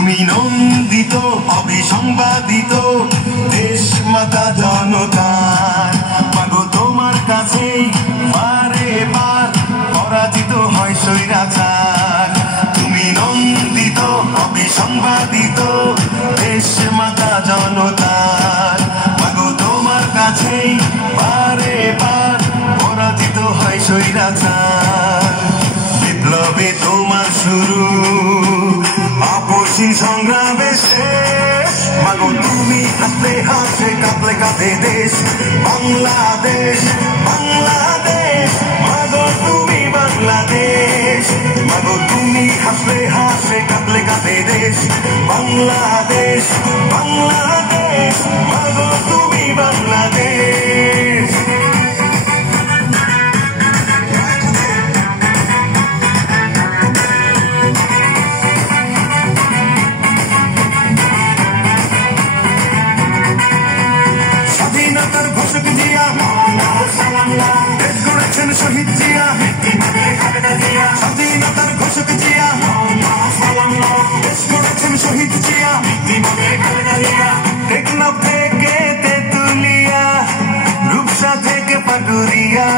তুমি নন্দিত অবিসংবাদিত দেশ মাতা জনতার মাগো তোমার কাছেই বারে বার পরাজিত হয় স্বৈরাচার। তুমি নন্দিত অবিসংবাদিত দেশ মাতা জনতার মাগো তোমার কাছেই বারে বার পরাজিত হয় স্বৈরাচার। বিপ্লবে তোমার শুরু আপসী সংগ্রামে শেষ মাগো তুমি হাসতে হাসে কাঁদলে কাঁদে দেশ বাংলাদেশ বাংলাদেশ মাগো তুমি বাংলাদেশ মাগো তুমি হাসলে হাসে কাঁদলে কাঁদে দেশ বাংলাদেশ বাংলাদেশ মাগো তুমি বাংলাদেশ। স্বাধীনতার ঘোষক জিয়া দেশ গড়েছেন শহীদ জিয়া, স্বাধীনতার ঘোষক জিয়া দেশ গড়েছেন শহীদ জিয়া। টেকনাফ থেকে তেতুলিয়া রূপসা থেকে পাটুরিয়া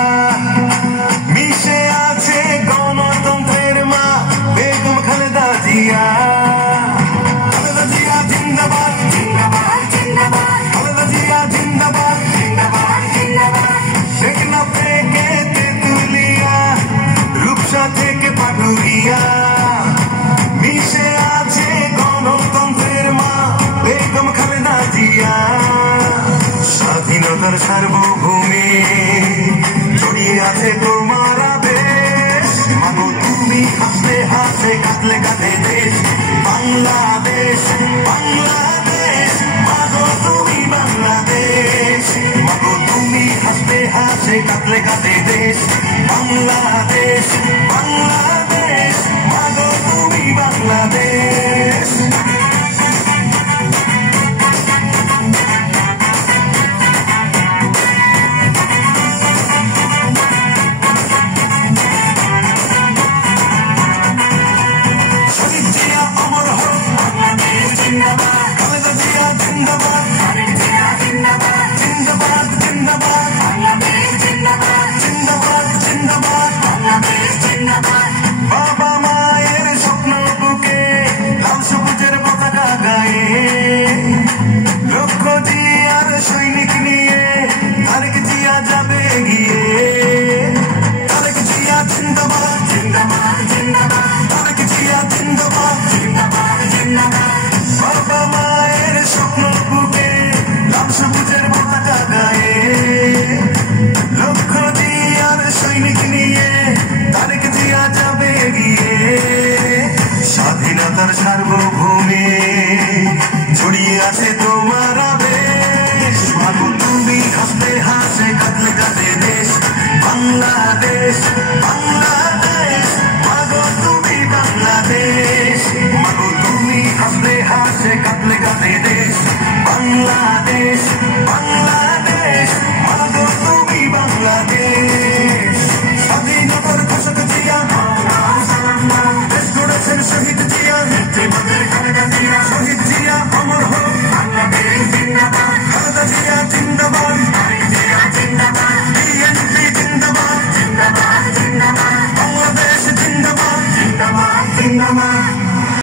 মিশে আছে গণতন্ত্রের মা বেগম খালেদা জিয়া। খালেদা জিয়া জিন্দাবাদ জিন্দাবাদ জিন্দাবাদ, খালেদা জিয়া জিন্দাবাদ জিন্দাবাদ জিন্দাবাদ। টেকনাফ থেকে তেতুলিয়া রূপসা থেকে পাটুরিয়া মিশে আছে গণতন্ত্রের মা বেগম খালেদা জিয়া। স্বাধীনতার সার্বভূমি জড়িয়ে আছে তোমার আদেশ মাগো তুমি হাসতে হাসে কাঁদলে কাঁদে দেশ বাংলাদেশ বাংলাদেশ মাগো তুমি বাংলাদেশ মাগো তুমি হাসতে হাসে কাঁদলে কাঁদে দেশ বাংলাদেশ বাংলাদেশ।